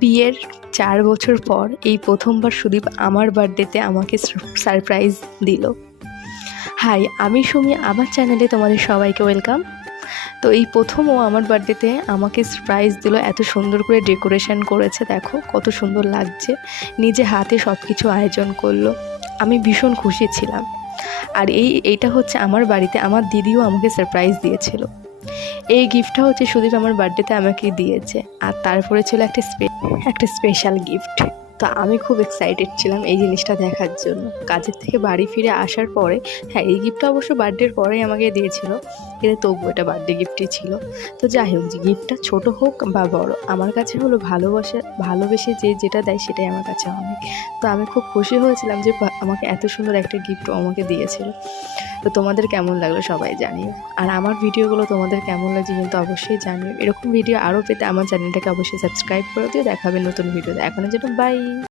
বিয়ের 4 বছর পর এই প্রথমবার সুদীপ আমার বার্থডেতে আমাকে সারপ্রাইজ দিল। হাই, আমি সুমি, আমার চ্যানেলে তোমাদের সবাইকে ওয়েলকাম। তো এই প্রথম ও আমার বার্থডেতে আমাকে সারপ্রাইজ দিল, এত সুন্দর করে ডেকোরেশন করেছে, দেখো কত সুন্দর লাগছে, নিজে হাতে সব কিছু আয়োজন করলো। আমি ভীষণ খুশি ছিলাম। আর এইটা হচ্ছে আমার বাড়িতে আমার দিদিও আমাকে সারপ্রাইজ দিয়েছিল। এই গিফটটা হচ্ছে সুদীপ আমার বার্থডেতে আমাকে দিয়েছে। আর তারপরে ছিল একটা স্পেশাল গিফট। তো আমি খুব এক্সাইটেড ছিলাম এই জিনিসটা দেখার জন্য। কাজের থেকে বাড়ি ফিরে আসার পরে, হ্যাঁ, এই গিফটটা অবশ্য বার্থডের পরেই আমাকে দিয়েছিল, কিন্তু তবু এটা বার্থডে গিফটই ছিল। তো যাই হোক, যে গিফটটা ছোটো হোক বা বড়, আমার কাছে হলো ভালোবেসে যেটা দেয় সেটাই আমার কাছে অনেক। তো আমি খুব খুশি হয়েছিলাম যে আমাকে এত সুন্দর একটা গিফট আমাকে দিয়েছিল। তো তোমাদের কেমন লাগলো সবাই জানিও। আর আমার ভিডিওগুলো তোমাদের কেমন লাগছে কিন্তু অবশ্যই জানিও। এরকম ভিডিও আরও পেতে আমার চ্যানেলটাকে অবশ্যই সাবস্ক্রাইব করে দিও। দেখাবে নতুন ভিডিওতে। এখনের জন্য বাই।